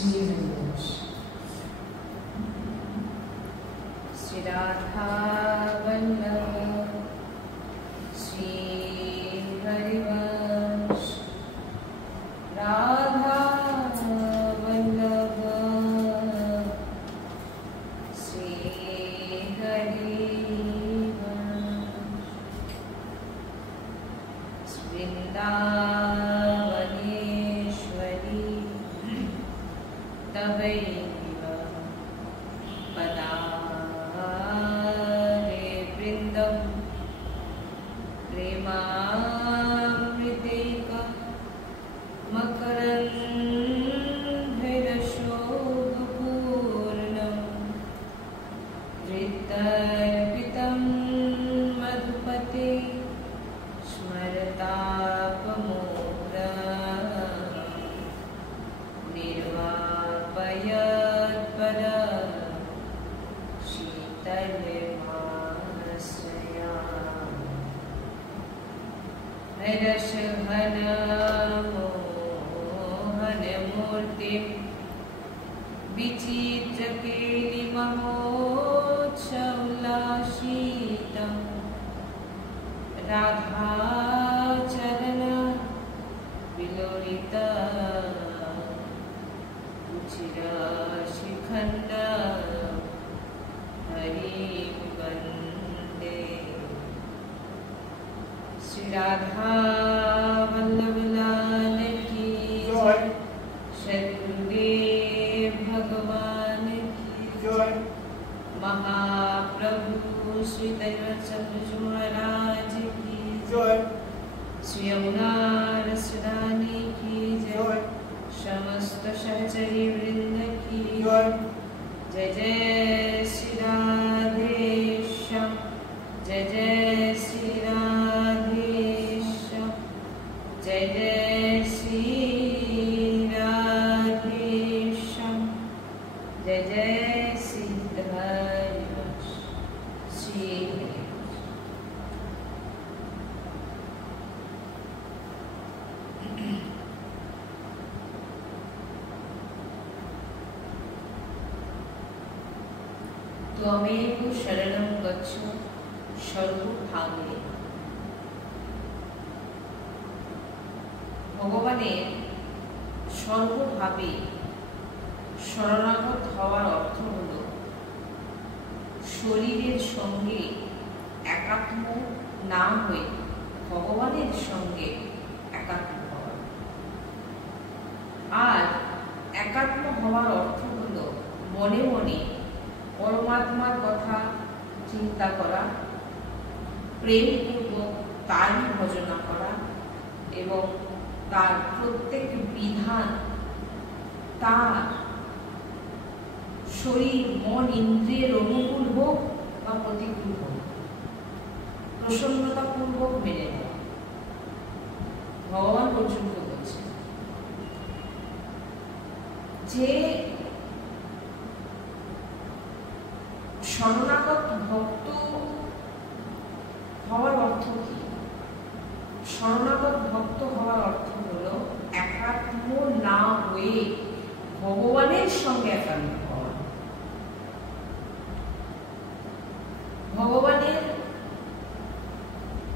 श्री राधा वल्लभ श्री हरिवंश राधा वल्लभ श्री हरिवंश वृंदावनेश्वरी तवैव पदारे वृन्दं प्रेमामृतैक मकरन्धरशोभपूर्णं हृदयर्पितं मधुपते स्मरतापमोरा निर्वापयत्पर शीतलमाश्रया हर्षघनमोहनमूर्तिं विचित्रकेलिमहोत्सवोल्लासितं राधाचरण विलोलित चिरशिखण्ड हरिं वन्दे श्री राधा वल्लभ लाल की जय सद्गुरुदेव भगवान की जय महाप्रभु श्री दैवचंद्र महाराज की जय श्री यमुना रसदानी की जय समस्त सहचरी वृंद की जय जय श्री राधेश्याम जय जय श्री राधेश्याम जय जय श्री राधेश्याम जय जय श्री हरिवंश श्री त्वमेव शरणं गच्छ সর্বভাগে। ভগবানের সর্বভাবে শরণাগত হওয়ার অর্থ হল শরীরের সঙ্গে একাত্ম না হয়ে ভগবানের সঙ্গে একাত্ম হওয়া। আর একাত্ম হওয়ার অর্থ হল মনে মনে পরমাত্মার কথা চিন্তা করা, প্রেমপূর্বক তারই ভজনা করা এবং তার প্রত্যেক বিধান তার শরীর মন ইন্দ্রিয়ের অনুকূল হোক বা প্রতিকূল হোক প্রসন্নতাপূর্বক মেনে নেওয়া। ভগবান পর্যন্ত বলছে যে শরণাগত ভক্ত হওয়ার অর্থ কি? শরণাগত ভক্ত হওয়ার অর্থ হলো একাত্ম না হয়ে ভগবানের সঙ্গে একাত্ম হওয়া। ভগবানের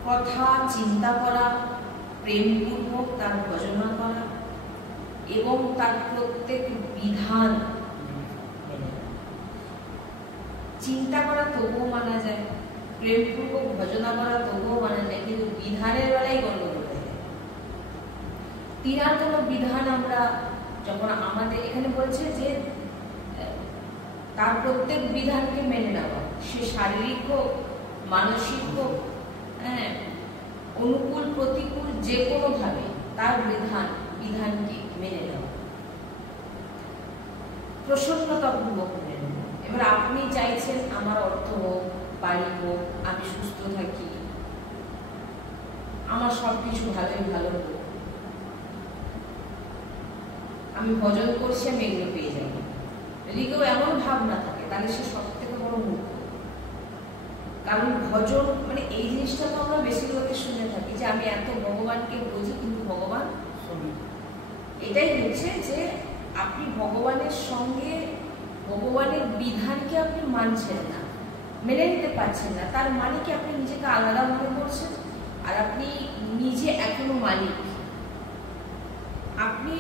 কথা চিন্তা করা, প্রেমপূর্বক তার ভজনা করা এবং তার প্রত্যেক বিধান চিন্তা করা তবুও মানা যায়, প্রেমপূর্বক ভজনা করা তবুও মানা যায়, কিন্তু বিধানের বেলায় গণ্ডগোল হয়ে যায়। তিনার কোনো বিধান আমরা যখন আমাদের এখানে বলছে যে তার প্রত্যেক বিধানকে মেনে নেওয়া, সে শারীরিক হোক মানসিক হোক, অনুকূল প্রতিকূল যে কোনো ভাবে তার বিধানকে মেনে নেওয়া, প্রসন্নতাপূর্বক মেনে নেওয়া। এবার আপনি চাইছেন আমার অর্থ হোক, বাড়ি হোক, আমি সুস্থ থাকি, আমার সবকিছু ভালোই ভালো হোক, আমি ভজন করছি, আমি এগুলো পেয়ে যাবো। যদি কেউ এমন ভাবনা থাকে তাহলে সে সব থেকে বড় মূর্খ। কারণ ভজন মানে এই জিনিসটা তো আমরা বেশি লোকের শুনে থাকি যে আমি এত ভগবানকে বুঝি কিন্তু ভগবান শুনি। এটাই হচ্ছে যে আপনি ভগবানের ভগবানের সঙ্গে ভগবানের বিধানকে আপনি মানছেন না, মেনে নিতে পারছেন না, তার মানে কি আপনি নিজেকে আলাদা মনে করছেন আর আপনি নিজে এখনো মালিক। আপনি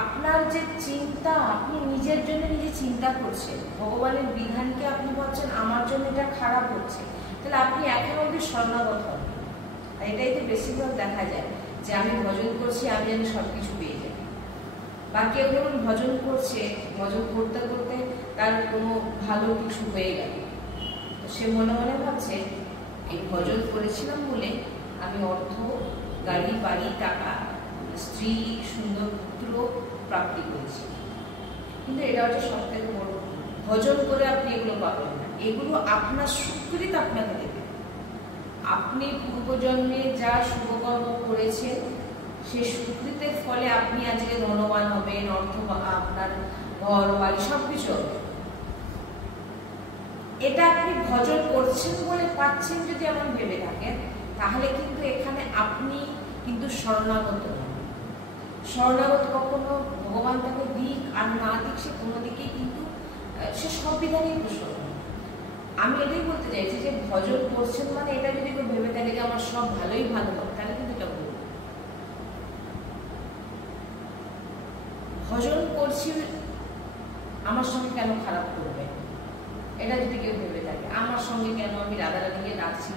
আপনার যে চিন্তা, আপনি নিজের জন্য নিজে চিন্তা করছেন, ভগবানের বিধানকে আপনি ভাবছেন আমার জন্য এটা খারাপ হচ্ছে, তাহলে আপনি এখন অব্দি শরণাগত হন। আর এটাই তো বেশিরভাগ দেখা যায় যে আমি ভজন করছি, আমি যেন সবকিছু পেয়ে যাই। বা কেউ ধরুন ভজন করছে, ভজন করতে করতে তার কোনো ভালো কিছু হয়ে গেল, সে মনে মনে ভাবছে এই ভজন করেছিলাম বলে আমি অর্থ, গাড়ি, বাড়ি, টাকা, স্ত্রী, সুন্দর পুত্র প্রাপ্তি করেছি। কিন্তু এটা হচ্ছে সব থেকে বড়। ভজন করে আপনি এগুলো পাবেন না, এগুলো আপনার সুকৃত আপনাকে দেবে। আপনি পূর্বজন্মে যা শুভকর্ম করেছেন সেই সুকৃতের ফলে আপনি আজকে ধনবান হবেন, অর্থ, আপনার ঘর বাড়ি সবকিছু হবে। এটা আপনি ভজন করছেন বলে পাচ্ছেন যদি এমন ভেবে থাকেন, তাহলে কিন্তু এখানে আপনি কিন্তু শরণাগত নন। শরণাগত কখনো ভগবান তাকে দিক আর না দিক, সে কোনো দিকেই কিন্তু সে সব বিধানেই কুশল। আমি এটাই বলতে চাইছি যে ভজন করছেন মানে এটা যদি কেউ ভেবে থাকে যে আমার সব ভালোই ভালো হবে, তাহলে কিন্তু এটা ভুল। ভজন করছি আমার সঙ্গে কেন খারাপ করবে, এটা যদি কেউ ভেবে থাকে, আমার সঙ্গে কেন আমি রাধা রানীকে ডাকছি,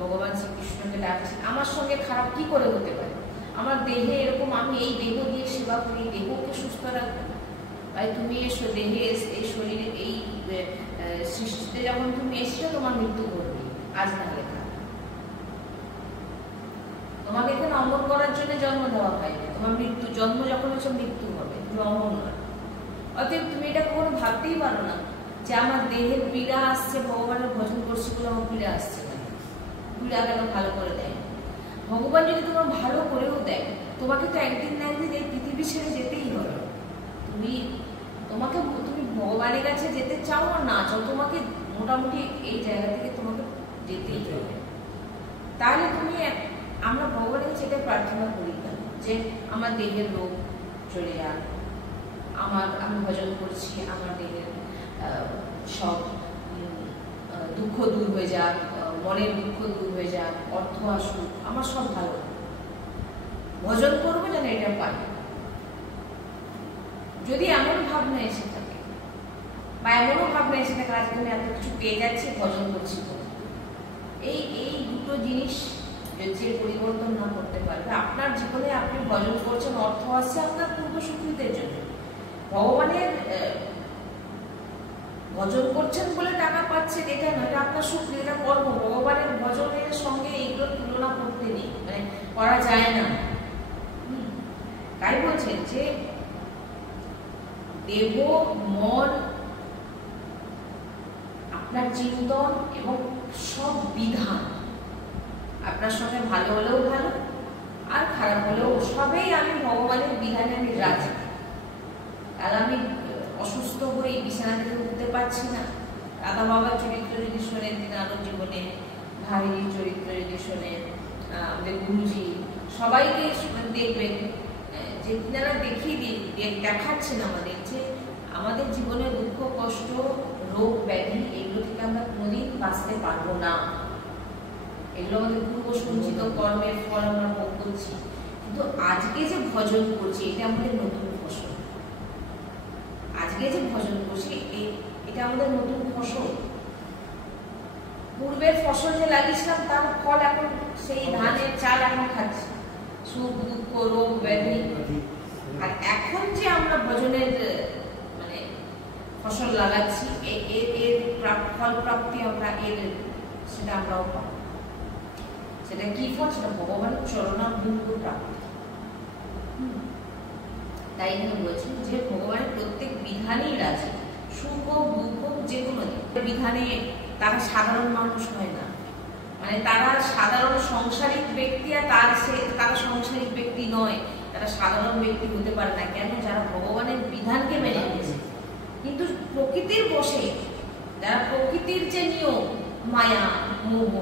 ভগবান শ্রীকৃষ্ণকে ডাকছি, আমার সঙ্গে খারাপ কি করে হতে পারে? আমার দেহে এরকম, আমি এই দেহ দিয়ে সেবা করি, দেহকে সুস্থ রাখবো। ভাই তুমি এসো, দেহে এই শরীরে এই সৃষ্টিতে যখন তুমি এসছো, তোমার মৃত্যু ঘটবে আজ না লেখা। তোমাকে এখানে অমর করার জন্য জন্ম দেওয়া হয়নি, তোমার মৃত্যু, জন্ম যখন হচ্ছে মৃত্যু হবে, তুমি অমর নয়। অতএব তুমি এটা কখনো ভাবতেই পারো না যে আমার দেহের পীড়া আসছে, ভগবানের ভজন করছি বলে আমার পীড়া আসছে না। পীড়া কেন ভালো করে দেয়? ভগবান যদি তোমার ভালো করেও দেয়, তোমাকে তো একদিন না একদিন এই পৃথিবী ছেড়ে যেতেই হবে। তুমি ভগবানের কাছে যেতে চাও আর না চাও, তোমাকে মোটামুটি এই জায়গা থেকে তোমাকে যেতেই হবে। তাহলে তুমি, আমরা ভগবানের কাছে এটা প্রার্থনা করি না যে আমার দেহের রোগ চলে যাক, আমি ভজন করছি, আমার দেহের সব দুঃখ দূর হয়ে যাক, মনের দুঃখ দূর হয়ে যাক, অর্থ আসুক, আমার সব ভালো, ভজন করবো যেন এটা পাই। যদি এমন ভাবনা এসে থাকে, বা এমনও ভাবনা এসে থাকে আজকে আমি এত কিছু পেয়ে যাচ্ছি ভজন করছি, এই দুটো জিনিস যে পরিবর্তন না করতে পারবে, আপনার জীবনে আপনি ভজন করছেন, অর্থ আসছে আপনার পূর্ব সুকৃতের জন্য। ভগবানের ভজন করছেন বলে টাকা পাচ্ছেন এটা নয়, এটা আপনার সুকৃত, এটা কর্ম। ভগবানের ভজনের সঙ্গে এইগুলোর তুলনা করতে নেই, মানে করা যায় না। তাই বলছেন যে দেহ, মন, আপনার চিন্তন এবং সব বিধান, আপনার সঙ্গে ভালো হলেও ভালো আর খারাপ হলেও সবই আমি ভগবানের বিধানে আমি রাজি। আর আমি অসুস্থ হয়ে বিছানা থেকে উঠতে পারছি না, দাদা বাবার চরিত্র যদি শোনেন, দিনানোর জীবনে ভাইয়ের চরিত্র যদি শোনেন, আমাদের গুরুজি সবাইকে দেখবেন যে তিনারা দেখাচ্ছেন আমাদের যে আমাদের জীবনে দুঃখ, কষ্ট, রোগ, ব্যাধি এগুলো থেকে আমরা কোনোদিন বাঁচতে পারবো না। এগুলো আমাদের পূর্ব সঞ্চিত কর্মের ফল আমরা ভোগ করছি। কিন্তু আজকে যে ভজন করছি এটা আমাদের নতুন ফসল। আজকে যে ভজন করছি এটা আমাদের নতুন ফসল। পূর্বের ফসল যে লাগিয়েছিলাম তার ফল এখন সেই ধানের চাল এখন খাচ্ছি, সুখ, দুঃখ, রোগ, ব্যাধি। আর এখন যে আমরা ভজনের মানে ফসল লাগাচ্ছি, এর ফল প্রাপ্তি আমরা সেটা আমরাও পাবো। সেটা কি ফল? সেটা ভগবানের চরণামৃত প্রাপ্তি। তাই আমি বলছি যে ভগবানের প্রত্যেক বিধানেই রাজি, সুখ হোক, দুঃখ হোক, যে কোনো বিধানে তারা সাধারণ মানুষ হয় না, মানে তারা সাধারণ সংসারিক ব্যক্তি, আর তারা সংসারিক ব্যক্তি নয়, তারা সাধারণ ব্যক্তি হতে পারে না। কেন? যারা ভগবানের বিধানকে মেনে নিয়েছে। কিন্তু প্রকৃতির বশে, যারা প্রকৃতির যে নিয়ম, মায়া, মোহ,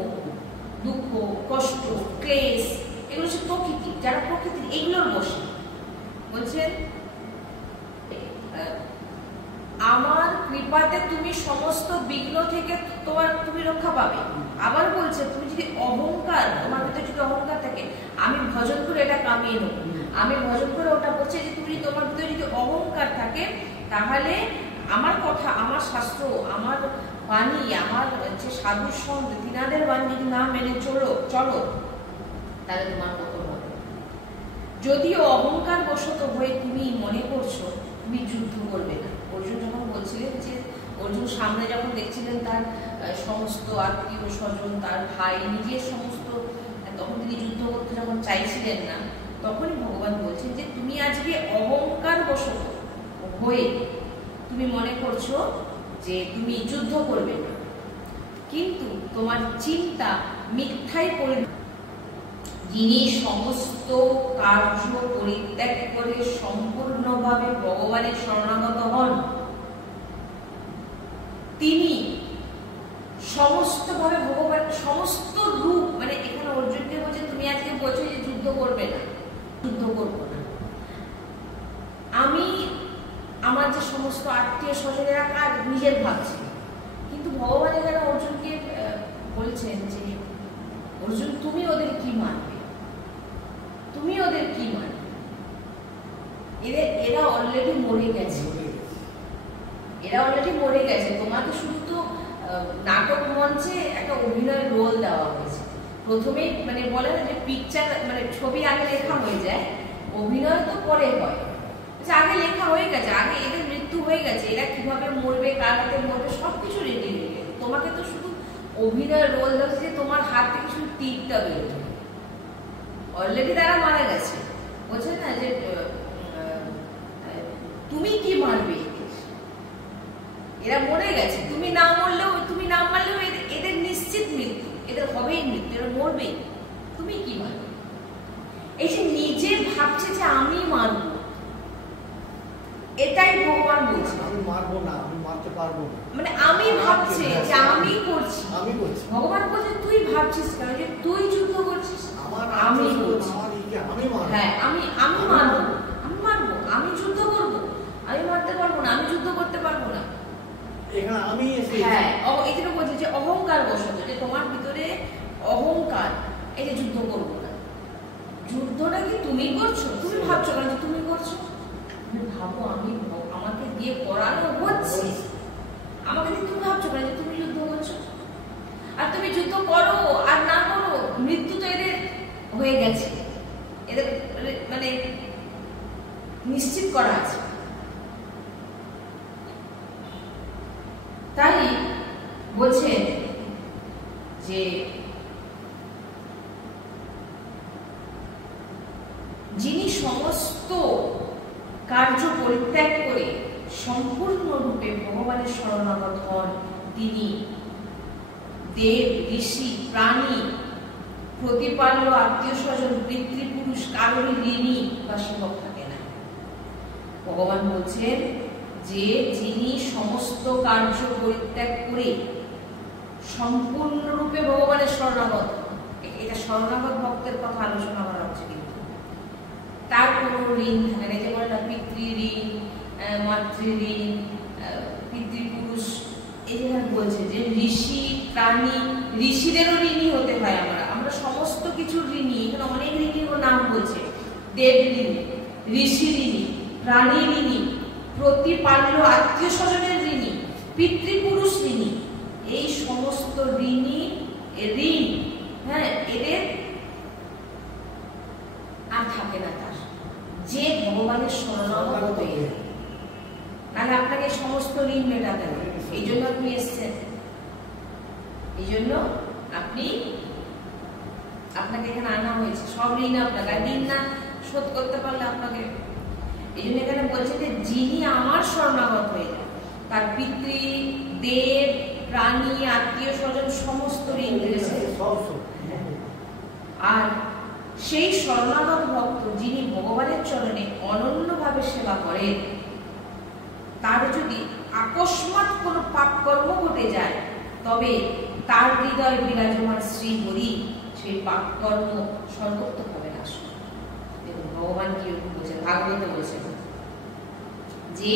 দুঃখ, কষ্ট, ক্লেশ, এগুলো হচ্ছে প্রকৃতি, যারা প্রকৃতির এগুলোর বশে, বলছেন কৃপাতে তুমি সমস্ত বিঘ্ন থেকে তুমি রক্ষা পাবে। আবার বলছে তুমি যদি অহংকার, তোমার ভিতরে যদি অহংকার থাকে, আমি ভজন করে এটা কামিয়ে নেব, আমি ভজন করে ওটা বলছে যে তুমি তোমার ভিতরে যদি অহংকার থাকে, তাহলে আমার কথা, আমার শাস্ত্র, আমার বাণী, আমার যে সাধু সন্ত তিনাদের বাণী যদি না মেনে চলো তাহলে তোমার পতন হবে। যদিও অহংকার বশত হয়ে তুমি মনে করছো তুমি যুদ্ধ করবে না। অর্জুন যখন বলছিলেন যে, অর্জুন সামনে যখন দেখছিলেন তার সমস্ত আত্মীয় স্বজন, তার ভাই, নিজের সমস্ত, তখন তিনি যুদ্ধ করতে যখন চাইছিলেন না, তখনই ভগবান বলছেন যে তুমি আজকে অহংকার বশত হয়ে তুমি মনে করছো যে তুমি যুদ্ধ করবে না, কিন্তু তোমার চিন্তা মিথ্যায় পরিণত। যিনি সমস্ত কার্য পরিত্যাগ করে সম্পূর্ণভাবে ভগবানের শরণাগত হন, তিনি সমস্তভাবে ভগবান সমস্ত রূপ, মানে এখানে অর্জুনকে বলছে তুমি আজকে বলছো যে যুদ্ধ করবে না, যুদ্ধ করবো না, আমি আমার যে সমস্ত আত্মীয় স্বজনেরা কার নিজের ভাবছে। কিন্তু ভগবান এখানে অর্জুনকে বলছেন যে অর্জুন তুমি ওদের কি মানবে, তুমি ওদের কি মানবে, এরা অলরেডি মরে গেছে, এরা অলরেডি মরে গেছে। তোমাকে শুধু তো নাটক মঞ্চে একটা অভিনয় রোল দেওয়া হয়েছে। প্রথমে মানে বলে না যে পিকচার, মানে ছবি আগে লেখা হয়ে যায়, অভিনয় তো পরে হয়। আগে লেখা হয়ে গেছে, আগে এদের মৃত্যু হয়ে গেছে, এরা কিভাবে মরবে, কার হাতে মরবে, সবকিছু রেডি হয়ে গেছে। তোমাকে তো শুধু অভিনয় রোল দেওয়া, যে তোমার হাত থেকে শুধু তীরটা বেরোবে। অলরেডি তারা মারা গেছে। বলছে না যে তুমি কি মারবে, এরা মরে গেছে, তুমি না মারলেও এদের নিশ্চিত মৃত্যু, এদের হবেই মৃত্যু, এরা মরবেই, তুমি কি মারবে। এই যে নিজে ভাবছে যে আমি মারবো, এটাই ভগবান বলছে আমি মারবো না, আমি মারতে পারবো না, মানে আমি ভাবছে যে আমি করছি। ভগবান বলছে তুই ভাবছিস কেন যে তুই যুদ্ধ করছিস, আমি করছি, হ্যাঁ আমি মারবো, আমি যুদ্ধ করবো, আমি মারতে পারবো না, আমি যুদ্ধ করতে পারবো না। এখানে আমি হ্যাঁ, এই জন্য বলছি যে অহংকার বশত, যে তোমার ভিতরে অহংকার, এই যে যুদ্ধ করবো না। যুদ্ধটা কি তুমি করছো, তুমি ভাবছো কেন যে তুমি করছো, তুমি ভাবো আমি, আমাকে দিয়ে করানো হচ্ছে, আমাকে দিয়ে তুমি ভাবছো কেন যে তুমি যুদ্ধ করছো। আর তুমি যুদ্ধ করো আর না করো, মৃত্যু তো এদের হয়ে গেছে, এদের মানে নিশ্চিত করা আছে। তাই বলছেন যে যিনি সমস্ত কার্য পরিত্যাগ করে সম্পূর্ণরূপে ভগবানের শরণাগত হন, তিনি দেব, ঋষি, প্রাণী, প্রতিপাল্য, আত্মীয় স্বজন, পিতৃপুরুষ কারোরই ঋণী বা সেবক থাকে না। ভগবান বলছেন যে যিনি সমস্ত কার্য পরিত্যাগ করে সম্পূর্ণরূপে ভগবানের শরণাগত, এটা শরণাগত ভক্তের কথা আলোচনা করা হচ্ছে, কিন্তু তার কোনো ঋণ থাকে না। যে বলে না পিতৃ ঋণ, মাতৃ ঋণ, পিতৃপুরুষ, এই যেখানে বলছে যে ঋষি, প্রাণী, ঋষিদেরও ঋণী হতে হয়। আমরা সমস্ত কিছুর ঋণী, এখানে অনেক ঋণীর নাম বলছে, দেব ঋণী, ঋষি ঋণী, প্রাণী ঋণী, প্রতিপাল্য, আত্মীয় স্বজনের ঋণী, পিতৃপুরুষ ঋণী। এই সমস্ত ঋণী ঋণ, হ্যাঁ, এদের আর থাকে না তার, যে ভগবানের শরণাগত হয়ে যায়। তাহলে আপনাকে সমস্ত ঋণ মেটাতে হবে, এই জন্য আপনি এসছেন, এই জন্য আপনাকে এখানে আনা হয়েছে। সব ঋণ আপনাকে, ঋণ না শোধ করতে পারলে আপনাকে, এই জন্য এখানে বলছে যে যিনি আমার শরণাগত হয়ে যায়, তার পিতৃ, দেব, প্রাণী, আত্মীয় স্বজন সমস্ত ঋণ দিয়েছে। আর সেই শরণাগত ভক্ত যিনি ভগবানের চরণে অনন্যভাবে সেবা করেন, তার যদি আকস্মাৎ কোনো পাপ কর্ম ঘটে যায়, তবে তার হৃদয় বিরাজমান শ্রী হরি সেই পাপ কর্ম সর্বোত্তভাবে নাশ করে। দেখুন ভগবান কি বলছেন, ভাগবতে বলছেন যে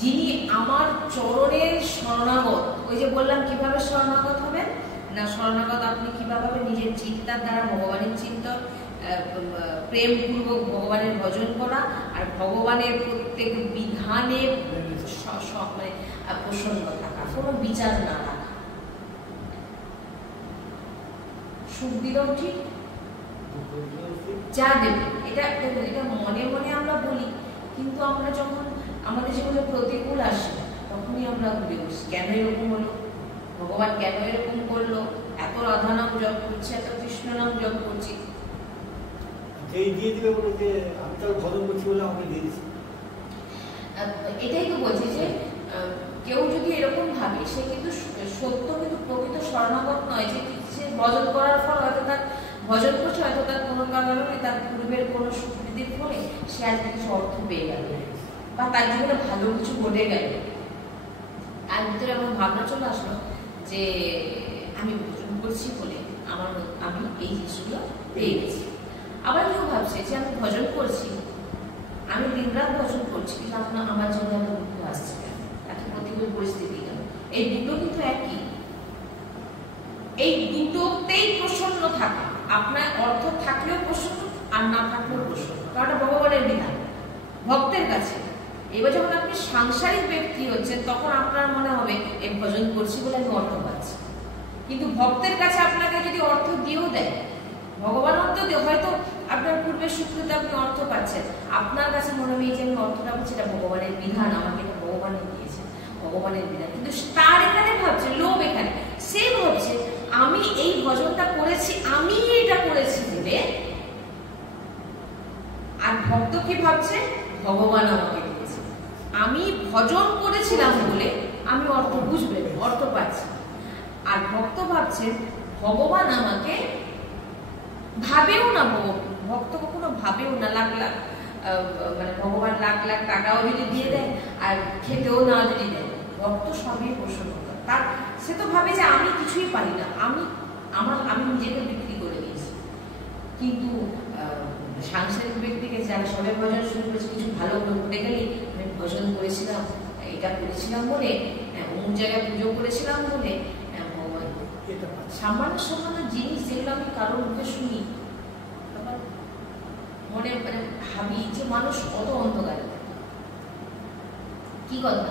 যিনি আমার চরণের শরণাগত। ওই যে বললাম কিভাবে শরণাগত হবেন না, শরণাগত আপনি কিভাবে হবে, নিজের চিন্তার দ্বারা ভগবানের চিন্তন, প্রেমপূর্বক ভগবানের ভজন করা, আর ভগবানের প্রত্যেক বিধানে মানে প্রসন্ন থাকা, কোনো বিচার না রাখা। সুখ দিলেও ঠিক, যা দেবে এটা দেখুন, এটা মনে মনে আমরা বলি, কিন্তু আমরা যখন আমাদের জীবনে প্রতিকূল আসে তখনই আমরা ভুলে বসি, কেন এরকম হলো, ভগবান কেন এরকম করলো, এত রাধা নাম জপ করছি, এত কৃষ্ণ নাম জপ করছি। যেই দিয়ে দিবে বলে যে আমি তার ভজন করছি বলে আমাকে দিয়ে দিচ্ছি। এটাই তো বলছি যে কেউ যদি এরকম ভাবে, সে কিন্তু সত্য কিন্তু প্রকৃত শরণাগত নয়, যে সে ভজন করার ফল হয়তো তার ভজন করছে, হয়তো তার কোনো কারণে তার পূর্বের কোনো সুকৃতির ফলে সে আজকে কিছু অর্থ পেয়ে গেল, বা তার জীবনে ভালো কিছু ঘটে গেল। তার ভিতরে আমার ভাবনা চলে আসলো যে আমি ভজন করছি বলে আমি এই জিনিসগুলো পেয়ে গেছি। আবার কেউ ভাবছে যে আমি ভজন করছি, আমি দিনরাত ভজন করছি, কিন্তু আমার জন্য এত দুঃখ আসছে কেন, এত প্রতিকূল পরিস্থিতি কেন। এই দুটো কিন্তু একই, এই দুটোতেই প্রসন্ন থাকা, আপনার অর্থ থাকলেও প্রসন্ন আর না থাকলেও প্রসন্ন, কারণ ভগবানের বিধান ভক্তের কাছে। এবার যখন আপনি সাংসারিক ব্যক্তি হচ্ছেন তখন আপনার মনে হবে এই ভজন করছি বলে আমি অর্থ পাচ্ছি, কিন্তু ভক্তের কাছে আপনাকে যদি অর্থ দিয়েও দেয়, ভগবান অর্থ দিয়ে, হয়তো আপনার পূর্বের সুকৃতে আপনি অর্থ পাচ্ছেন, আপনার কাছে মনে হবে যে আমি অর্থটা পাচ্ছি, এটা ভগবানের বিধান, আমাকে এটা ভগবানের দিয়েছে, ভগবানের বিধান। কিন্তু তার এখানে ভাবছে লোভ, এখানে সে ভাবছে আমি এই ভজনটা করেছি, আমি এটা করেছি বলে, আর ভক্ত কি ভাবছে ভগবান আমাকে দিয়েছে, আমি ভজন করেছিলাম বলে আমি অর্থ বুঝবেন, অর্থ পাচ্ছি। আর ভক্ত ভাবছে ভগবান আমাকে, ভাবেও না, ভক্ত কখনো ভাবেও না, লাখ লাখ মানে ভগবান লাখ লাখ টাকাও যদি দিয়ে দেয় আর খেতেও না যদি দেয়, ভক্ত সবই প্রসন্ন করে। তার সে তো ভাবে যে আমি কিছুই পারি না, আমি নিজেকে বিক্রি করে দিয়েছি। কিন্তু সাংসারিক ব্যক্তিকে যারা সবাই ভজন শুরু করেছে, কিছু ভালো ঘটে গেলে আমি ভজন করেছিলাম, এটা করেছিলাম বলে, অমুক জায়গায় পুজো করেছিলাম বলে, ভগবান সামান্য সামান্য জিনিস যেগুলো আমি কারোর মুখে শুনি, মনে মানে ভাবি যে মানুষ কত অন্ধকারে। কি কথা,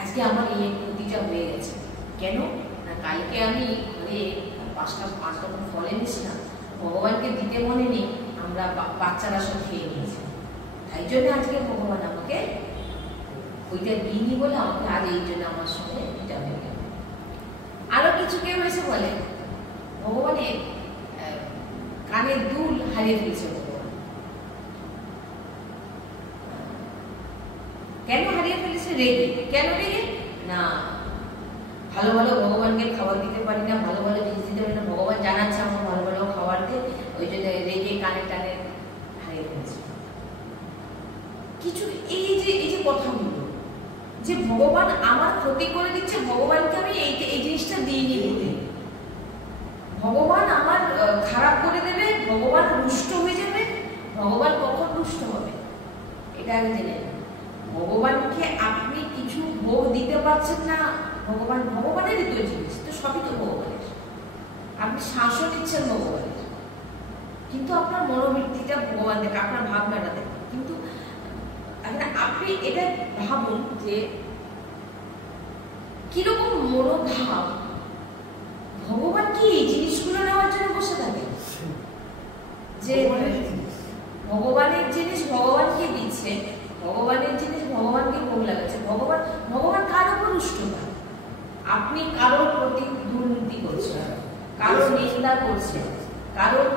আজকে আমার এই ক্ষতিটা হয়ে গেছে কেন না, কালকে আমি ঘরে 5টা ফল এনেছিলাম, ভগবানকে দিতে মনে নেই, আমরা বাচ্চারা সব খেয়ে নিয়েছি, তাই জন্য আজকে ভগবান আমাকে ওইটা দিইনি বলে আমাকে আজ এই জন্য আমার সঙ্গে এটা হয়ে গেল। আরো কিছু কেউ এসে বলে ভগবানের কানের দুল হারিয়ে ফেলেছে ভগবান। কেন হারিয়ে ফেলেছে? রেগে। কেন রেগে? না ভালো ভালো ভগবানকে খাবার দিতে পারি না, ভালো ভালো জিনিস দিতে পারি না, ভগবান জানাচ্ছে আমার ভালো ভালো খাবার দিয়ে, ওই জন্য রেগে কানে টানে হারিয়ে ফেলেছে। কিছু এই যে কথাগুলো যে ভগবান আমার ক্ষতি করে দিচ্ছে, ভগবানকে আমি এই জিনিসটা দিইনি বলে, ভগবান আমার খারাপ করে দেবে, ভগবান রুষ্ট হয়ে যাবে। ভগবান কখন রুষ্ট হবে এটা আগে জেনে নেন। ভগবানকে আপনি কিছু ভোগ দিতে পারছেন না, ভগবানেরই তো জিনিস, তো সবই তো ভগবানের, আপনি শ্বাসও দিচ্ছেন ভগবানের, কিন্তু আপনার মনোবৃত্তিটা ভগবান দেখে, আপনার ভাবনাটা দেখে। কিন্তু আপনি এটা ভাবুন যে কিরকম মনোভাব, ভগবান কি এই জিনিসগুলো নেওয়ার জন্য বসে থাকে? যে ভগবানের জিনিস ভগবানকে দিচ্ছে, ভগবানের জিনিস ভগবানকে ভোগ লাগাচ্ছে। ভগবান কার উপর রুষ্ট না? আপনি কারোর প্রতি দুর্নীতি করছেন, কারোর নিন্দা করছেন, কারোর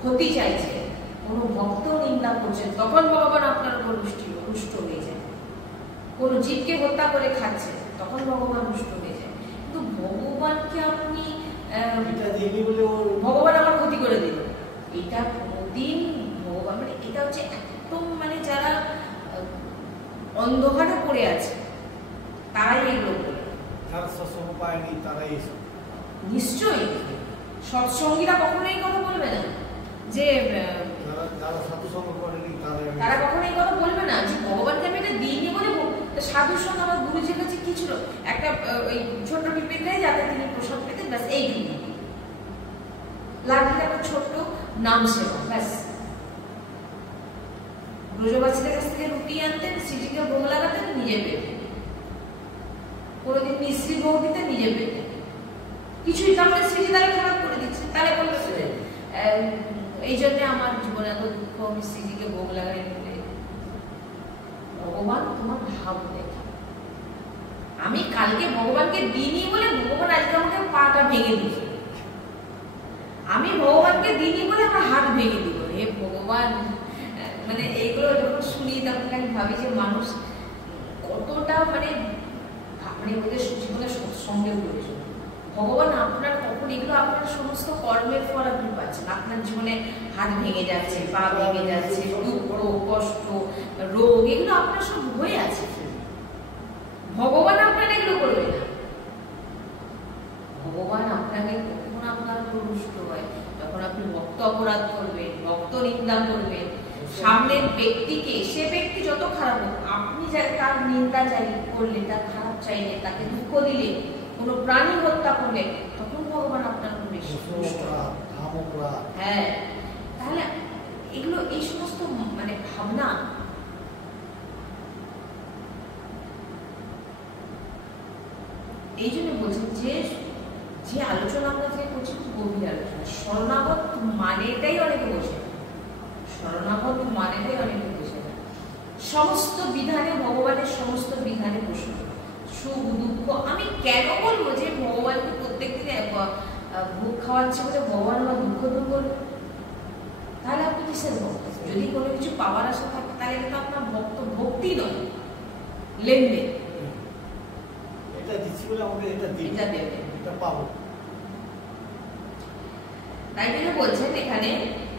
ক্ষতি চাইছেন, কোনো ভক্ত নিন্দা করছেন, তখন ভগবান আপনার উপর রুষ্ট হয়ে যায়। কোনো জীবকে হত্যা করে খাচ্ছেন, তখন ভগবান রুষ্ট হয়ে যায়। কিন্তু ভগবানকে আপনি ভগবান আমার ক্ষতি করে দিল, এটা কোনদিন ভগবান, মানে এটা হচ্ছে একদম মানে যারা অন্ধকারে পড়ে আছে তারাই এগুলো বলে, নিশ্চয়ই সৎসঙ্গীরা কখনো এই কথা বলবে না, যে তারা কখনো এই কথা বলবে সাধুর সঙ্গে আমার গুরুজির কাছে কি ছিল, একটা ওই ছোট টিফিনটাই যাতে তিনি প্রসাদ পেতেন, ব্যাস এইটুকু। লাঠির একটা ছোট্ট নাম সেবা, ব্যাস। ব্রজবাসীদের কাছ থেকে রুটি আনতেন, শ্রীজিকে ভোগ লাগাতেন, নিজে পেতেন। কোনোদিন মিশ্রি ভোগ দিতেন, নিজে পেতেন। কিছুই তাহলে শ্রীজি তাহলে খারাপ করে দিচ্ছে, তাহলে বলবে এই জন্য আমার জীবনে এত দুঃখ, আমি শ্রীজিকে ভোগ লাগাই বলে। ভগবান তোমার ভাব দেখে। আমি কালকে ভগবানকে দিইনি বলে ভগবান আজকে আমাকে পাটা ভেঙে দিয়েছে। আমি ভগবানকে দিইনি বলে আমার হাত ভেঙে দিব। হে ভগবান, মানে এইগুলো যখন শুনি তখন আমি ভাবি যে মানুষ কতটা মানে ওদের জীবনে সঙ্গে প্রয়োজন। ভগবান আপনার কখন এগুলো আপনার সমস্ত কর্মের ফল আপনি পাচ্ছেন। আপনার জীবনে হাত ভেঙে যাচ্ছে, পা ভেঙে যাচ্ছে, দুঃখ কষ্ট রোগ এগুলো আপনার সব হয়ে আছে। ভগবান আপনার এগুলো করবে না। ভগবান আপনাকে কখন আপনার রুষ্ট হয়, যখন আপনি ভক্ত অপরাধ করবেন, ভক্ত নিন্দা করবেন, সামনের ব্যক্তিকে, সে ব্যক্তি যত খারাপ হোক, আপনি তার নিন্দা করলে, তার খারাপ চাইলে, তাকে দুঃখ দিলে, কোনো প্রাণী হত্যা করলে, তখন ভগবান আপনার উপর বেশি রুষ্ট হয়। হ্যাঁ, তাহলে এগুলো এই সমস্ত মানে ভাবনা এই জন্য বলছেন যে আলোচনা আমরা যে করছি খুব গভীর আলোচনা। শরণাগত মানেটাই অনেকে বোঝে, শরণাগত মানেটাই অনেকে বোঝে না। সমস্ত বিধানে, ভগবানের সমস্ত বিধানে বসুন, সুখ দুঃখ। আমি কেন বলবো যে ভগবানকে প্রত্যেকদিন ভোগ খাওয়াচ্ছে বলে ভগবান আমার দুঃখ দূর করবে? তাহলে আপনি কিসের ভক্ত? যদি কোনো কিছু পাওয়ার আশা থাকে তাহলে কিন্তু আপনার ভক্তি নয়, লেনদেন। এটা দিচ্ছি বলে আমাকে এটা দেবে, এটা পাবো। তাই জন্য বলছেন এখানে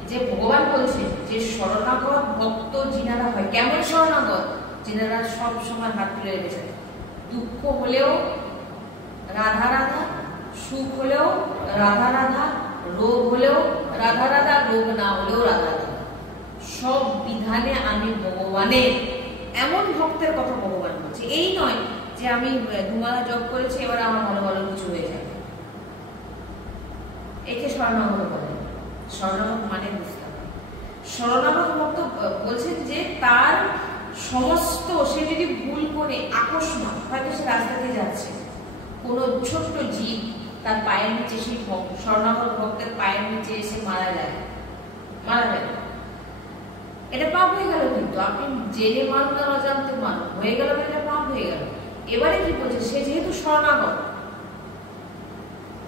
যে ভগবান বলছেন যে শরণাগত ভক্ত যিনারা হয়, কেমন শরণাগত? যিনারা সব সময় হাত তুলে রেখেছেন। দুঃখ হলেও রাধা রাধা, সুখ হলেও রাধা রাধা, রোগ হলেও রাধা রাধা, রোগ না হলেও রাধা রাধা। সব বিধানে আমি ভগবানের, এমন ভক্তের কথা ভগবান বলছে। এই নয় যে আমি দুমালা জপ করেছি এবার আমার ভালো ভালো কিছু হয়ে যায়, একে শরণাগত বলে। শরণাগত মানে বুঝতে হবে। শরণাগত ভক্ত বলছেন যে তার সমস্ত, সে যদি ভুল করে আকস্মাৎ, হয়তো সে রাস্তা দিয়ে যাচ্ছে, কোনো ছোট্ট জীব তার পায়ের নিচে, সেই শরণাগত ভক্তের পায়ের নিচে এসে মারা যায়, এটা পাপ হয়ে গেল। কিন্তু আপনি জেনে মানুন আর অজান্তে মানুন হয়ে গেল, এটা পাপ হয়ে গেল। এবারে কি বলছে, সে যেহেতু শরণাগত,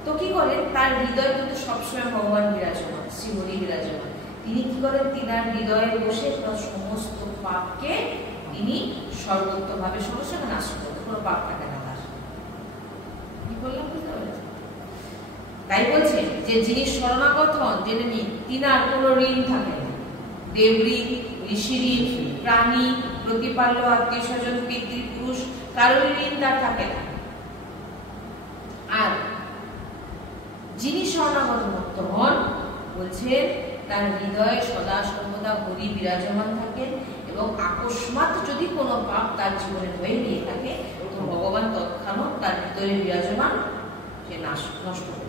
তো কি করেন, তার হৃদয় কিন্তু সবসময় ভগবান বিরাজমান, শ্রীহরি বিরাজমান। তিনি কি করেন, তিনার হৃদয়ে বসে তার সমস্ত পাপকে তিনি সর্বোত্তভাবে সঙ্গে সঙ্গে নাশ করেন, কোনো পাপ থাকে না তার। কি বললাম বুঝতে পারছেন? তাই বলছে যে যিনি শরণাগত হন, জেনে নিন তিনার কোনো ঋণ থাকে না। দেবঋণ, ঋষি ঋণ, প্রাণী, প্রতিপাল্য, আত্মীয় স্বজন, পিতৃপুরুষ, কারোর ঋণ তার থাকে না। আর যিনি শরণাগত ভক্ত হন, বলছে তার হৃদয়ে সদা সর্বদা হরি বিরাজমান থাকেন, এবং আকস্মাৎ যদি কোনো পাপ তার জীবনে হয়ে গিয়ে থাকে, তো ভগবান তৎক্ষণাৎ তার হৃদয়ে বিরাজমান, সে নষ্ট করে।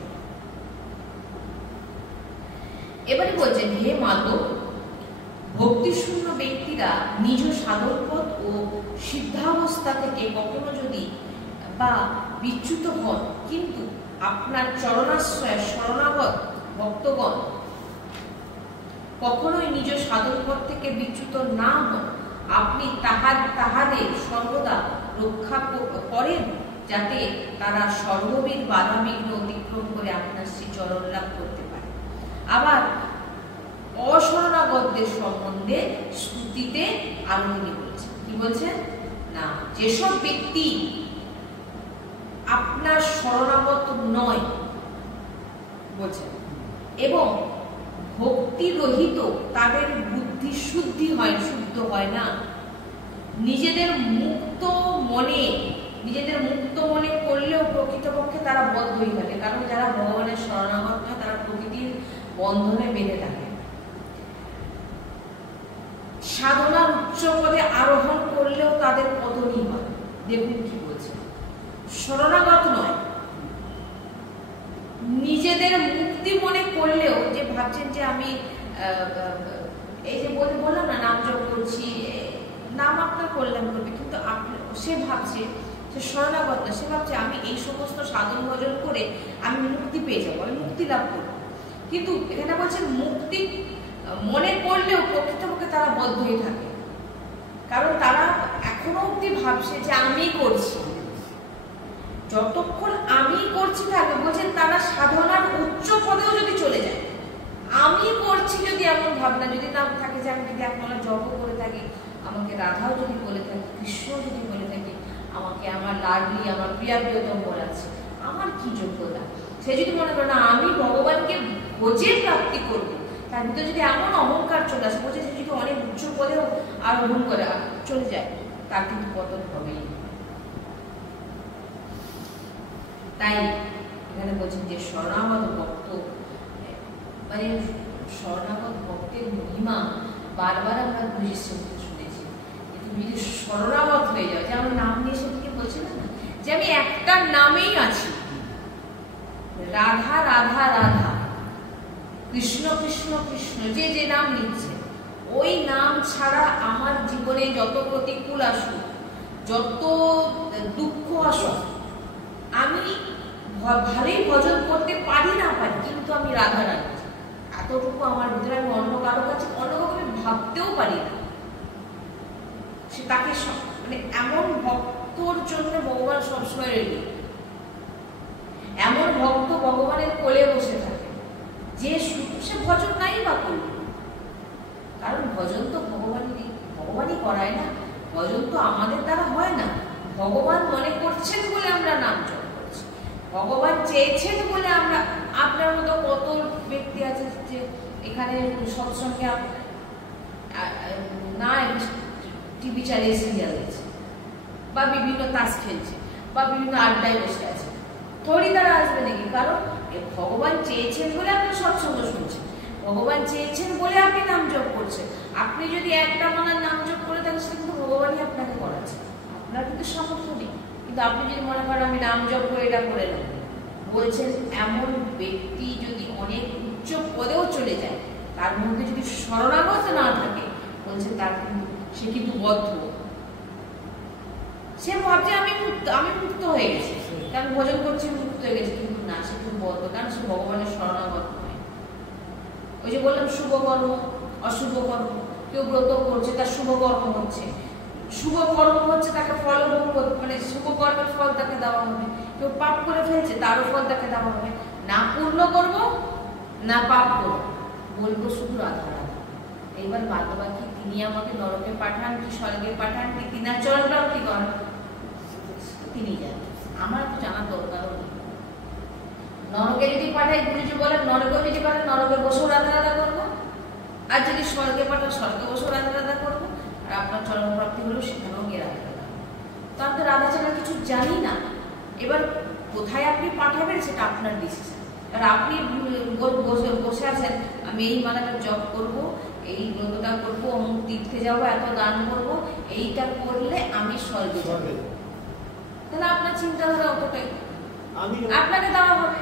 এবারে বলছেন, হে মাধব, ভক্তিশূন্য ব্যক্তিরা নিজ সাধনপথ ও সিদ্ধাবস্থা থেকে কখনো যদি বা বিচ্যুত হন, কিন্তু আপনার চরণাশ্রয় শরণাগত ভক্তগণ কখনোই নিজ সাধনপথ থেকে বিচ্যুত না হন, আপনি তাহাদের সর্বদা রক্ষা করেন, যাতে তারা সর্ববিধ বাধা বিঘ্ন অতিক্রম করে আপনার শ্রী চরণ লাভ করতে পারে। আবার অশরণাগতদের সম্বন্ধে শ্রুতিতে আরো তিনি বলছেন, কি বলছেন না, যেসব ব্যক্তি আপনার শরণাগত নয় বলছেন এবং ভক্তি রহিত, তাদের বুদ্ধি শুদ্ধ হয় না, নিজেদের মুক্ত মনে করলেও প্রকৃতপক্ষে তারা বদ্ধই থাকে। কারণ যারা ভগবানের শরণাগত হয় তারা প্রকৃতির বন্ধনে বেঁধে থাকে। সাধনার উচ্চ পদে আরোহণ করলেও তাদের পতনই হয়। দেখুন কি বলছে, শরণাগত নয়, নিজেদের মুক্তি মনে করলেও যে ভাবছেন যে আমি এই যে বললাম না নাম জপ করছি, নাম আপনার কল্যাণ করবে, কিন্তু সে ভাবছে সে শরণাগত না, সে ভাবছে আমি এই সমস্ত সাধন ভজন করে আমি মুক্তি পেয়ে যাবো, আমি মুক্তি লাভ করবো। কিন্তু এখানে বলছেন মুক্তি মনে করলেও প্রকৃতপক্ষে তারা বদ্ধ হয়ে থাকে, কারণ তারা এখনো অব্দি ভাবছে যে আমি করছি। যতক্ষণ আমি করছি থাকবে, বলছেন তারা সাধনার উচ্চ পদেও যদি চলে যায়, আমি করছি যদি এমন ভাবনা যদি না থাকে, যে আমি যদি আপনারা জপ করে থাকি, আমাকে রাধাও যদি বলে থাকি, কৃষ্ণ যদি বলে থাকি, আমাকে আমার লাডলি আমার প্রিয়া প্রিয়তম বলাচ্ছে, আমার কি যোগ্যতা, সে যদি মনে করে না আমি ভগবানকে ভোজে প্রাপ্তি করবো, তার ভিতরে যদি এমন অহংকার চলে আসে, বলছে সে যদি অনেক উচ্চ পদেও আরোহণ করে চলে যায়, তার কিন্তু পতন হবেই। তাই এখানে বলছেন যে শরণাগত ভক্ত, মানে শরণাগত ভক্তের মহিমা বারবার আমরা বুঝেছি, শুনেছি, যে তুমি যদি শরণাগত হয়ে যাও, যে আমার নাম নিয়ে সেদিকে বলছিলাম না, যে আমি একটা নামেই আছি, রাধা রাধা রাধা, কৃষ্ণ কৃষ্ণ কৃষ্ণ, যে যে নাম নিচ্ছে, ওই নাম ছাড়া আমার জীবনে যত প্রতিকূল আসুক, যত দুঃখ আসুক, আমি ভালোই ভজন করতে পারি না পারি, কিন্তু আমি রাধা রাধা, এতটুকু আমার ভিতরে, আমি অন্য কারো কাছে অন্য কাউকে ভাবতেও পারি না। সে তাকে মানে এমন ভক্তর জন্য ভগবান সবসময় রেডি, এমন ভক্ত ভগবানের কোলে বসে থাকে, যে সে ভজন নাই বা করবে, কারণ ভজন তো ভগবানই করায় না, ভজন তো আমাদের দ্বারা হয় না, ভগবান মনে করছেন বলে আমরা নাম জপ করছি, ভগবান চেয়েছেন বলে আমরা। আপনার মতো কত ব্যক্তি আছে যে এখানে সৎসঙ্গে না টিভি চালিয়ে সিরিয়াল দিচ্ছে, বা বিভিন্ন তাস খেলছে, বা বিভিন্ন আড্ডায় বসে আছে, থোড়ি তারা আসবে নাকি? কারণ ভগবান চেয়েছেন বলে আপনি সৎসঙ্গ শুনছেন, ভগবান চেয়েছেন বলে আপনি নাম জপ করছেন। আপনি যদি একটা মানার নাম জপ করে থাকেন, সেটা কিন্তু ভগবানই আপনাকে করাচ্ছে, আপনার কিন্তু সামর্থ্য নেই। কিন্তু আপনি যদি মনে করেন আমি নাম জপ করে এটা করে নেব, বলছেন এমন ব্যক্তি যদি অনেক উচ্চ পদেও চলে যায়, তার মধ্যে যদি শরণাগত না থাকে, বলছেন তার সে কিন্তু বদ্ধ। সে ভাবছে আমি মুক্ত হয়ে গেছি, কারণ ভজন করছি মুক্ত হয়ে গেছে, কিন্তু না, সে কিন্তু বদ্ধ, কারণ সে ভগবানের শরণাগত নয়। ওই যে বললাম শুভ কর্ম অশুভ কর্ম, কেউ ব্রত করছে তার শুভ কর্ম হচ্ছে, শুভ কর্ম হচ্ছে তাকে ফল মানে শুভ কর্মের ফল তাকে দেওয়া হবে, কেউ পাপ করে ফেলছে তারও ফল তাকে দেওয়া হবে, না পূর্ণ করবো না পাপ করবো, বলবো শুধু রাধা রাধা। এইবার বাদ বাকি তিনি আমাকে নরকে পাঠান কি স্বর্গে পাঠান কি তিনার চরণ প্রাপ্তি করেন, তিনি জানেন, আমার তো জানার দরকারও নেই। নরকে যদি পাঠাই, গুরুজি বলেন নরকে যদি পাঠান নরকে বসেও রাধা রাধা করবো, আর যদি স্বর্গে পাঠান স্বর্গে বসেও রাধা রাধা করবো, আর আপনার চরণ প্রাপ্তি হলেও সেখানেও গিয়ে রাধা রাধা। তো আমি তো রাধা ছাড়া কিছু জানি না। এবার কোথায় আপনি পাঠাবেন সেটা আপনার ডিসিশন। আর আপনি বসে আছেন আমি এই মালাটা জপ করবো, এই ব্রতটা করবো, অমুক তীর্থে যাবো, এত দান করবো, এইটা করলে আমি স্বর্গে যাবো, তাহলে আপনার চিন্তাধারা অতটাই আপনাকে দেওয়া হবে।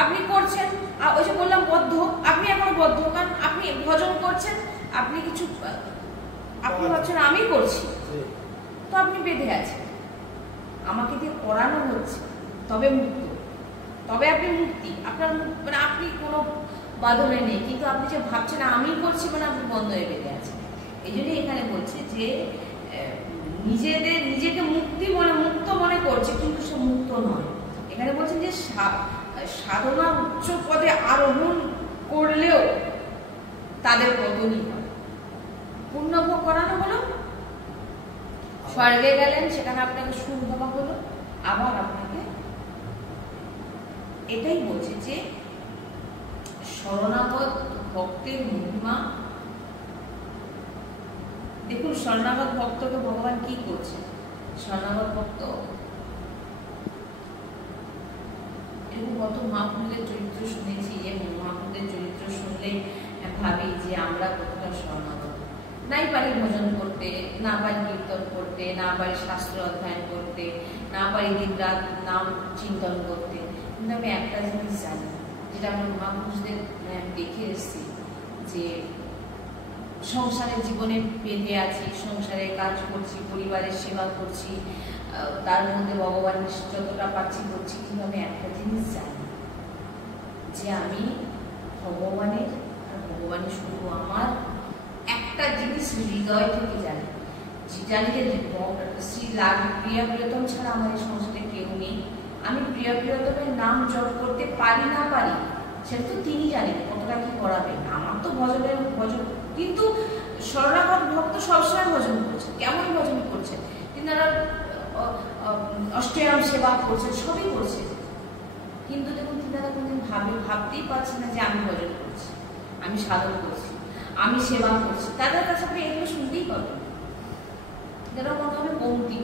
আপনি করছেন, ওই যে বললাম বদ্ধ, আপনি এখন বদ্ধ, কারণ আপনি ভজন করছেন, আপনি কিছু আপনি ভাবছেন আমি করছি, তো আপনি বেঁধে আছেন, আমাকে দিয়ে করানো হচ্ছে, তবে মুক্ত, তবে আপনি মুক্তি, আপনার মানে আপনি কোনো বাঁধনে নেই, কিন্তু আপনি যে ভাবছেন আমি করছি, মানে আপনি বন্ধ হয়ে বেঁধে আছেন। এই জন্যই এখানে বলছে যে নিজেকে মুক্ত মনে করছে, কিন্তু সে মুক্ত নয়। এখানে বলছেন যে সাধনা উচ্চ পদে আরোহণ করলেও তাদের পতনই হয়। পুণ্যভোগ করানো হলো, স্বর্গে গেলেন, সেখানে আপনাকে সুখ দেওয়া হলো, আবার আপনাকে এটাই বলছে যে শরণাগত ভক্তের মহিমা। দেখুন শরণাগত ভক্তকে ভগবান কি করছে, শরণাগত ভক্ত এরকম কত মহাপুরুষের চরিত্র শুনেছি, যে মহাপুরুষের চরিত্র শুনলে ভাবি যে আমরা কতটা শরণাগত, নাই পারি ভজন করতে, না পারি কীর্তন করতে, না পারি শাস্ত্র অধ্যয়ন করতে, না পারি দিন রাত নাম চিন্তন করতে, কিন্তু আমি একটা জিনিস জানি, যেটা আমার মহাপুরুষদের আমি দেখে এসেছি, যে সংসারের জীবনে বেঁধে আছি, সংসারে কাজ করছি, পরিবারের সেবা করছি, তার মধ্যে ভগবানের যতটা পাচ্ছি করছি, কিন্তু আমি একটা জিনিস জানি, যে আমি ভগবানের, আর ভগবানের শুধু আমার, একটা জিনিস হৃদয় থেকে জানি, জানি যে শ্রী প্রিয়া প্রিয়তম ছাড়া আমার এই সংসারে কেউ নেই। আমি প্রিয়া প্রিয়তমের নাম জপ করতে পারি না পারি সেটা তো তিনি জানেন, কতটা কি করাবেন। আমার তো ভজনের ভজন, কিন্তু শরণাগত ভক্ত সবসময় ভজন করছে। কেমন ভজন করছেন? তিনারা অষ্টয়াম সেবা করছেন, সবই করছে, কিন্তু দেখুন তিনারা কোনদিন ভাবতেই পারছেন না যে আমি ভজন করছি, আমি সাধন করছি, আমি সেবা করছি। তাদের কাছে আপনি এগুলো শুনতেই পাবেন। যারা মনে হবে কমতি,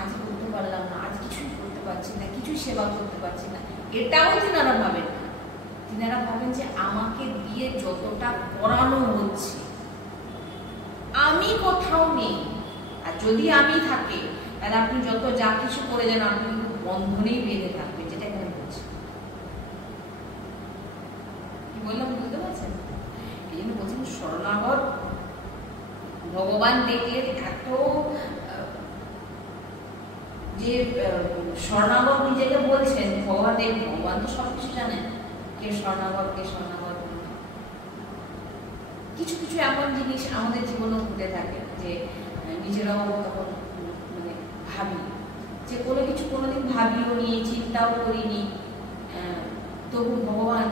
আজ করতে পারলাম না, আজ কিছুই করতে পারছি না, কিছুই সেবা করতে পারছি না, এটাও তিনারা ভাবেন না। তিনারা ভাবেন যে আমাকে দিয়ে যতটা করানো হচ্ছে, আমি কোথাও নেই, আর যদি আমি থাকি তাহলে আপনি যত যা কিছু করে যান, আপনি কিন্তু বন্ধনেই বেঁধে থাকবেন, যেটা এখানে বলছে। কি বললাম বুঝতে পারছেন? এই জন্য বলছেন শরণাগত ভগবান দেখলে এত, যে শরণাগত নিজেকে বলছেন, ভগবান তো সবকিছু জানেন, কে শরণাগত কে শরণাগত। কিছু কিছু এমন জিনিস আমাদের জীবনে ঘটে থাকে যে নিজেরাও তখন মানে ভাবি, যে কোনো কিছু কোনোদিন ভাবিও নি, চিন্তাও করিনি, তবু ভগবান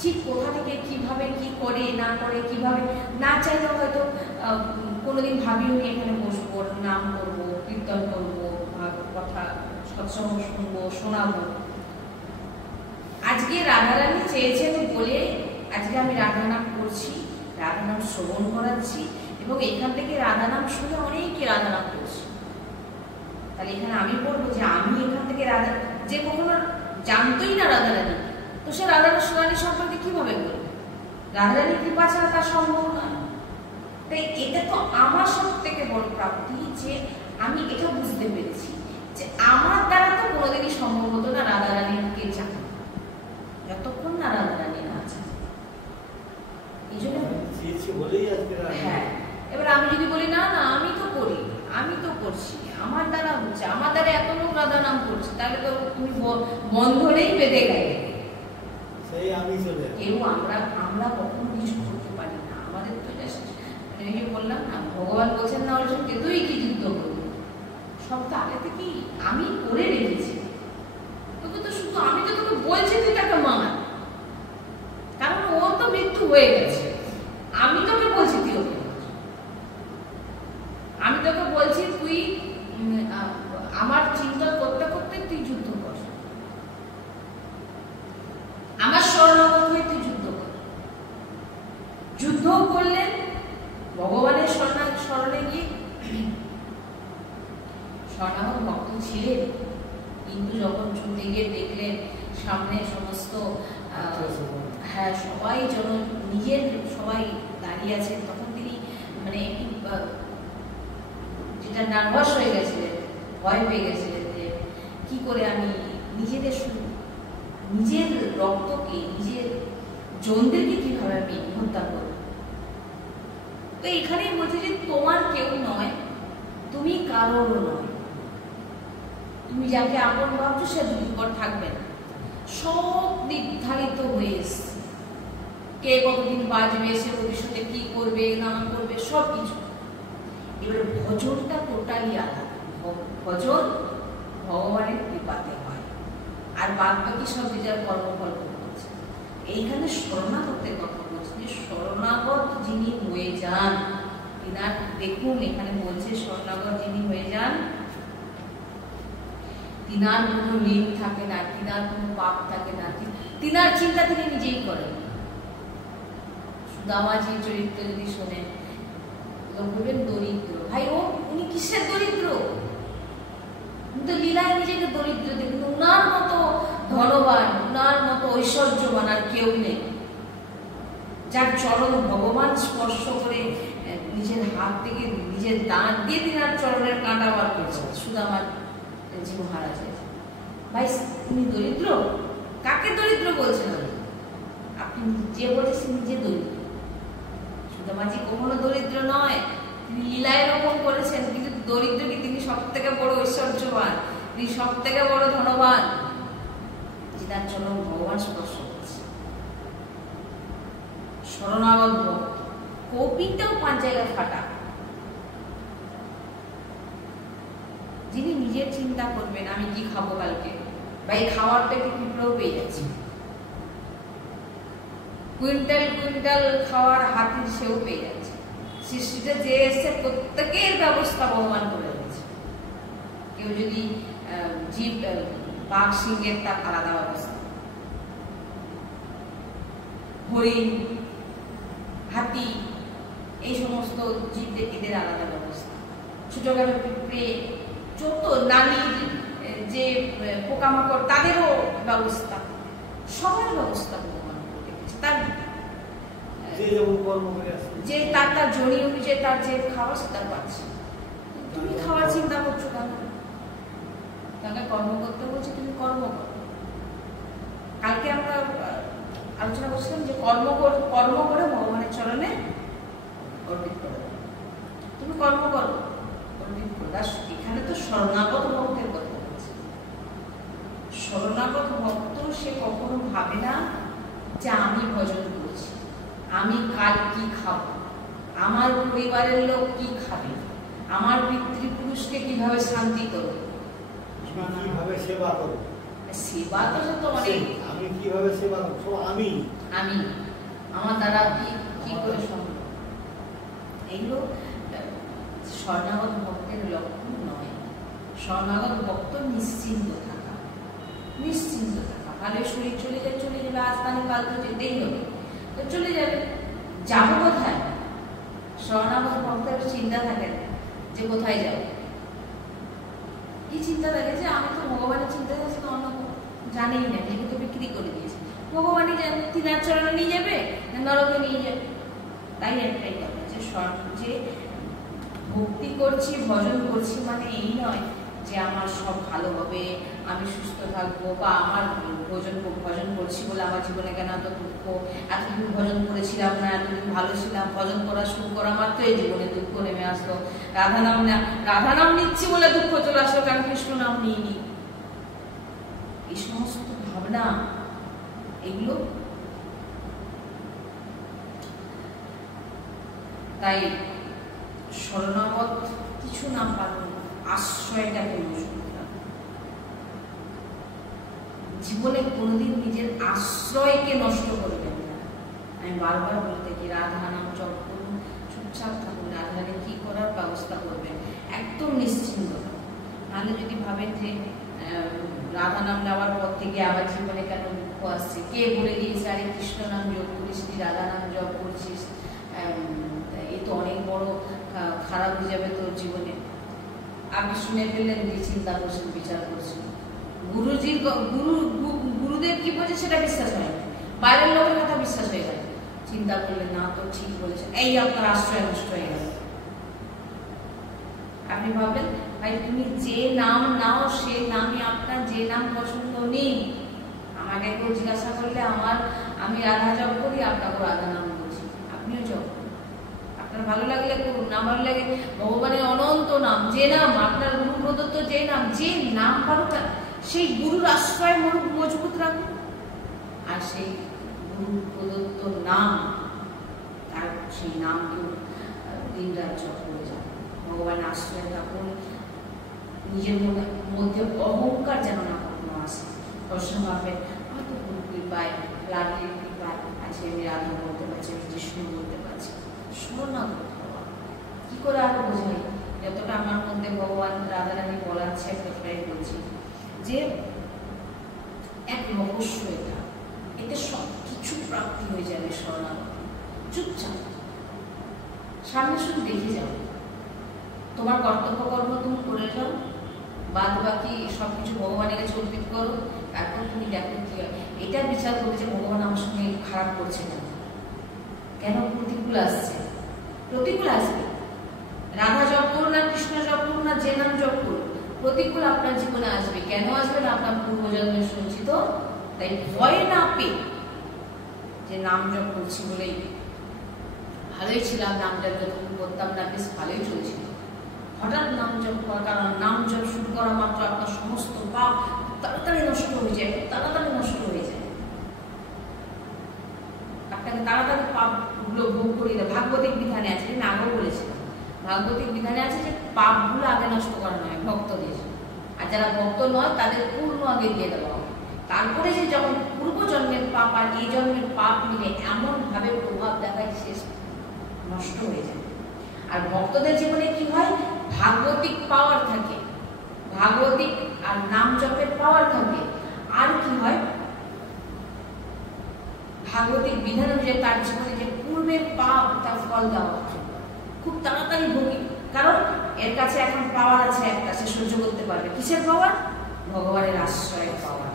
ঠিক কোথা থেকে কিভাবে কি করে না করে, কিভাবে না চাইলেও হয়তো কোনোদিন ভাবিও নি এখানে বসবো, নাম করবো, কীর্তন করবো, কথা সৎসঙ্গ শুনবো, শোনাবো। আজকে রাধারানী চেয়েছেন বলে আজকে আমি রাধা নাম করছি, রাধা নাম শ্রবণ করাচ্ছি, এবং এখান থেকে রাধা নাম শুনে অনেকে রাধা নাম করছি। তাহলে এখানে আমি বলবো যে আমি এখান থেকে রাধা, যে কখনো জানতোই না রাধারানী, তো সে রাধারানী সম্পর্কে কিভাবে বলবে? রাধারানীর কৃপা ছাড়া তার সম্ভব নয়। তাই এটা তো আমার সব থেকে বড় প্রাপ্তি, যে আমি এটা বুঝতে পেরেছি যে আমার দ্বারা তো কোনোদিনই সম্ভব হতো না রাধারানীকে জানা, যতক্ষণ না রাধারানী না আছে। এই জন্য হ্যাঁ, এবার আমি যদি বলি না না আমি তো করি, আমি তো করছি, আমার দ্বারা হচ্ছে, আমার দ্বারা এত লোক রাধা নাম করছে, তাহলে তো তুমি বন্ধনেই বেঁধে গেলে। কেউ আমরা কখনো কিছু করতে পারি না। আমাদের তো মানে এই যে বললাম না, ভগবান বলছেন না অর্জুনকে তুই কি যুদ্ধ করবি, সব তো আগে থেকেই আমি করে রেখেছি। তোকে তো শুধু আমি তো তোকে বলছি তুই তাকে মান, কারণ ও তো মৃত্যু হয়ে গেছে। আমি তোকে বলছি তুই ওকে, আমি তোকে বলছি তুই আমার চিন্তা করতে করতে তুই যুদ্ধ কর, আমার শরণাগত হয়ে তুই যুদ্ধ কর। যুদ্ধ করলেন ভগবানের শরণে গিয়ে। শরণাগত ভক্ত ছিলেন, কিন্তু যখন যুদ্ধে গিয়ে দেখলেন সামনে সমস্ত হ্যাঁ সবাই নিজের সবাই দাঁড়িয়ে আছেন, তখন তিনি মানে যেটা নার্ভাস হয়ে গেছিলেন, ভয় পেয়ে গেছিলেন যে কি করে আমি নিজের রক্তকে, নিজের জনদেরকে কিভাবে আমি হত্যা করব। তো এখানেই বলছে যে তোমার কেউ নয়, তুমি কারোরও নয়, তুমি যাকে আপন ভাবছো সে দুর্বল থাকবে না। সব নির্ধারিত হয়ে এসছে, কে কতদিন বাঁচবে, সে ভবিষ্যতে কি করবে না করবে, সব কিছু। এবার ভজনটা টোটালি আলাদা। ভজন ভগবানের কৃপাতে হয়, আর বাদ বাকি সব নিজের কর্মফল করছে। এইখানে শরণাগতের কথা বলছে, যে শরণাগত যিনি হয়ে যান, তিনার দেখুন এখানে বলছে শরণাগত যিনি হয়ে যান, তিনার কোনো ঋণ থাকে না, তিনার কোনো পাপ থাকে না, তিনার চিন্তা তিনি নিজেই করেন। সুদামাজির চরিত্র যদি শোনেন, লোক বলবেন দরিদ্র, ভাই ও উনি কিসের দরিদ্র? কিন্তু লীলায় নিজেকে দরিদ্র দেখুন, উনার মতো ধনবান, উনার মতো ঐশ্বর্যবান আর কেউ নেই, যার চরণ ভগবান স্পর্শ করে নিজের হাত থেকে নিজের দাঁত দিয়ে তিনার চরণের কাঁটা বার করছে সুদামার জি মহারাজের। ভাই তিনি দরিদ্র? কাকে দরিদ্র বলছেন? আপনি যে বলেছেন নিজে দরিদ্র। সুদামাজি কখনো দরিদ্র নয়, তিনি লীলায় এরকম করেছেন, কিন্তু দরিদ্র কি? তিনি সব থেকে বড় ঐশ্বর্যবান, তিনি সব থেকে বড় ধনবান, যে তার চরণ ভগবান স্পর্শ করছে। শরণাগত ভক্ত, কৌপিনটাও 5 জায়গায় ফাটা। যিনি নিজের চিন্তা করবেন আমি কি খাবো কালকে, বা এই খাওয়ার পেটে পিঁপড়েও পেয়ে যাচ্ছে, কুইন্টাল কুইন্টাল খাওয়ার হাতির সেও পেয়ে যাচ্ছে। সৃষ্টিটা যে এসছে প্রত্যেকের ব্যবস্থা ভগবান করে দিয়েছে। কেউ যদি জীব বাঘ সিংহের, তার আলাদা ব্যবস্থা, হরিণ হাতি এই সমস্ত জীবদের এদের আলাদা ব্যবস্থা। ছোটখাটো পিঁপড়ে, যত নালীর যে পোকামাকড় তাদেরও ব্যবস্থা, সবার ব্যবস্থা ভগবান করে রেখেছে। তার যে তার তার জড়ি অনুযায়ী তার যে খাওয়া সেটা পাচ্ছে। তুমি খাওয়ার চিন্তা করছো কেন? তাকে কর্ম করতে বলছে, তুমি কর্ম করো। কালকে আমরা আলোচনা করছিলাম যে কর্ম করে ভগবানের চরণে অর্পিত করো। তুমি কর্ম করো, অর্পিত করো। এখানে তো শরণাগত ভক্তের কথা বলছে। শরণাগত ভক্ত সে কখনো ভাবে না যে আমি ভজন করছি, আমি কাল কি খাবো, আমার পরিবারের লোক কি খাবে, আমার পিতৃপুরুষকে কিভাবে শান্তি করবো, কিভাবে সেবা করবো। সেবা তো অনেক, আমি কিভাবে সেবা করবো, আমি আমার দ্বারা কি করে সম্ভব। এগুলো শরণাগত ভক্তের লক্ষণ নয়। শরণাগত ভক্ত নিশ্চিন্ত থাকা, নিশ্চিন্ত থাকা। ভালো শরীর চলে যাবে, আজ তাহলে কাল তো যেতেই হবে, তো চলে যাবে। যাবো কোথায়? শরণাগত ভক্তের চিন্তা থাকে না যে কোথায় যাবে। কি চিন্তা থাকে? যে আমি তো ভগবানের চিন্তা করছি, তো অন্য জানেই না, নিজেকে তো বিক্রি করে দিয়েছে। ভগবানই জানে তিনার চরণে নিয়ে যাবে না নরকে নিয়ে যাবে। তাই একটাই কথা, যে ভক্তি করছি, ভজন করছি মানে এই নয় যে আমার সব ভালো হবে, আমি সুস্থ থাকবো, বা আমার ভজন করছি বলে আমার জীবনে কেন এত দুঃখ, এতদিন ভজন করেছিলাম না, এতদিন ভালো ছিলাম, ভজন করা শুরু করা মাত্র এই জীবনে দুঃখ নেমে আসলো, রাধা নাম নিচ্ছি বলে দুঃখ চলে আসলো, কারণ কৃষ্ণ নাম নিইনি। এই সমস্ত ভাবনা, এগুলো তাই শরণাগত কিছু না পারবে, আশ্রয়টাকে নষ্ট করতে হবে। জীবনে কোনোদিন নিজের আশ্রয়কে নষ্ট করবেন না। আমি বারবার বলতে কি, রাধা নাম জপ করুন, চুপচাপ থাকুন, রাধারে কি করার ব্যবস্থা করবেন, একদম নিশ্চিন্ত। নাহলে যদি ভাবেন যে রাধা নাম নেওয়ার পর থেকে আবার জীবনে কেন দুঃখ আসছে, কে বলে দিয়েছে আরে কৃষ্ণ নাম জপ করিস, রাধা নাম জপ করছিস, এ তো অনেক বড় খারাপ হয়ে যাবে তোর জীবনে। আপনি শুনে ফেললেন, যে চিন্তা করছেন, বিচার করছেন, গুরুদেব কি বলছে সেটা বিশ্বাস হয় না, বাইরের লোকের কথা বিশ্বাস হয়ে গেল, চিন্তা করলেন না তো ঠিক বলেছেন, এই আপনার আশ্রয় নষ্ট হয়ে গেল। আপনি ভাবলেন ভাই তুমি যে নাম নাও সে নামই আপনার, যে নাম পছন্দ নেই। আমাকে কেউ জিজ্ঞাসা করলে আমি রাধা জপ করি, আপনাকেও রাধা নাম বলছি, আপনিও জপ করুন, আপনার ভালো লাগলে করুন, না ভালো লাগে ভগবানের অনন্ত নাম, যে নাম আপনার গুরু প্রদত্ত, যে নাম পারো সেই গুরুর আশ্রয় মজবুত রাখুন, আর সেই গুরু প্রদত্ত নাম, তার সেই নামকে দিন রাত জপ করে যান, ভগবানের আশ্রয় থাকুন। নিজের মধ্যে অহংকার যেন না কখনো আসে। প্রশ্ন ভাববেন আমার তো গুরু কৃপায়, রাগের কৃপায় আজকে আমি রাধা বলতে পারছি, আমি কৃষ্ণ বলতে পারছি। শরণাগত হওয়া কি করে আরো বোঝাই, যতটা আমার মধ্যে ভগবান রাধারানী বলাচ্ছে ততটাই বলছি, যে এক রহস্য এটা, এতে সব কিছু প্রাপ্তি হয়ে যাবে। শরণাগত চুপচাপ সামনে শুধু দেখে যাও, তোমার কর্তব্য কর্ম তুমি করে যাও, বাদ বাকি সবকিছু ভগবানের কাছে অর্পিত করো, তারপর তুমি দেখো কি হয়। এটা বিচার করবে যে ভগবান আমার সঙ্গে খারাপ করছে না, কেন প্রতিকূল আসছে, প্রতিকূল আসবে। রাধা জপ করুন না কৃষ্ণ জপ করুন না যে নাম জপ করুন, প্রতিকূল আপনার জীবনে আসবে। কেন আসবে না? আপনার পূর্বজন্মের সঞ্চিত। তাই ভয় না পেয়ে, যে নাম জপ করছি বলেই ভালোই ছিলাম, নাম জপ যতক্ষণ করতাম না বেশ ভালোই চলছিল, হঠাৎ নাম জপ করা, কারণ নাম জপ শুরু করা মাত্র আপনার সমস্ত পাপ তাড়াতাড়ি নষ্ট হয়ে যায়, তাড়াতাড়ি নষ্ট হয়ে যায়। আপনাকে তাড়াতাড়ি পাপগুলো ভোগ করিয়ে দেয়। ভাগবতিক বিধানে আছে, আমি আগেও বলেছিলাম, ভাগবতিক বিধানে আছে যে পাপগুলো আগে নষ্ট করা নয় ভক্তদের, আর যারা ভক্ত নয় তাদের পূর্ণ আগে দিয়ে দেওয়া হবে। তারপরে যে যখন পূর্বজন্মের পাপ আর এই জন্মের পাপ মিলে এমন ভাবে প্রভাব দেখায় শেষ নষ্ট হয়ে যায়। আর ভক্তদের জীবনে কি হয়? ভাগবতিক পাওয়ার থাকে, ভাগবতিক আর নাম জপের পাওয়ার থাকে। আর কি হয়? ভাগবতিক বিধান অনুযায়ী তার জীবনে যে পূর্বের পাপ তার ফল দেওয়া হয় খুব তাড়াতাড়ি ভোগী, কারণ এর কাছে এখন পাওয়ার আছে একটা, সে সহ্য করতে পারবে। কিসের পাওয়ার? ভগবানের আশ্রয়ের পাওয়ার।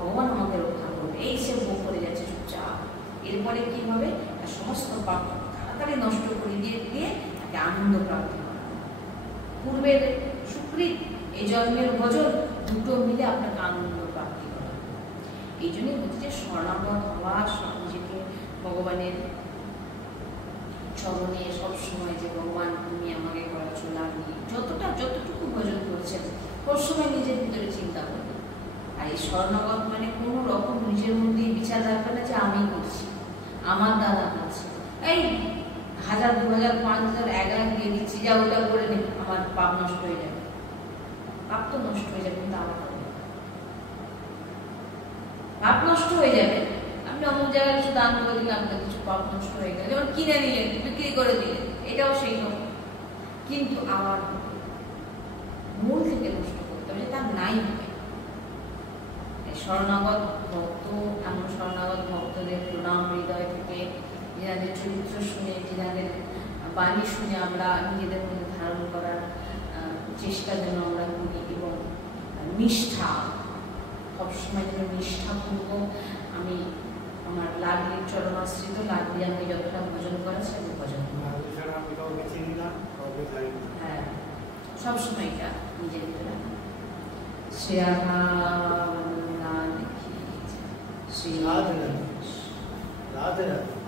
ভগবান আমাকে রক্ষা করবে, এই সে ভোগ করে যাচ্ছে চুপচাপ। এরপরে কি হবে? সমস্ত পাপ তাড়াতাড়ি নষ্ট করে দিয়ে দিয়ে তাকে আনন্দ প্রাপ্তি করা। পূর্বের সুকৃত, এই জন্মের ভজন দুটো মিলে আপনাকে আনন্দ প্রাপ্তি করা। এই জন্যই হচ্ছে যে শরণাগত হওয়া, নিজেকে ভগবানের চরণে সবসময় যে ভগবান তুমি আমাকে করা চলাবি, যতটুকু ভজন করছেন সবসময় নিজের ভিতরে চিন্তা করবে। আর এই শরণাগত মানে কোনো রকম নিজের মধ্যে বিচার রাখবে না যে আমি করছি, আমার দ্বারা করছি, এই 1000, 2000, 5000, 1,000 দিয়ে দিচ্ছি, যা ওটা করে নে, আমার পাপ নষ্ট হয়ে যাবে। পাপ তো নষ্ট হয়ে যাবে, কিন্তু আমার পাপ নষ্ট হয়ে যাবে। আপনি অমুক জায়গায় কিছু দান করে দিলে আপনার কিছু পাপ নষ্ট হয়ে গেল, যেমন কিনে নিলেন, বিক্রি করে দিলেন, এটাও সেই রকম। কিন্তু আমার মূল থেকে নষ্ট করতে হবে, তার নাই হবে। শরণাগত ভক্ত, এমন শরণাগত ভক্তদের প্রণাম হৃদয় থেকে, যাদের চরিত্র শুনে, যাদের বাণী শুনে আমরা নিজেদের মধ্যে ধারণ করার চেষ্টা যেন আমরা করি, এবং নিষ্ঠা, সবসময় যেন নিষ্ঠাপূর্বক আমি আমার লাডলির চরণাশ্রিত, লাডলি আমাকে যতটা ভজন করেছে আমি ভজন করি। হ্যাঁ, সবসময় এটা নিজের ভিতরে। শ্রী রাধা শ্রী রাধে রাধে।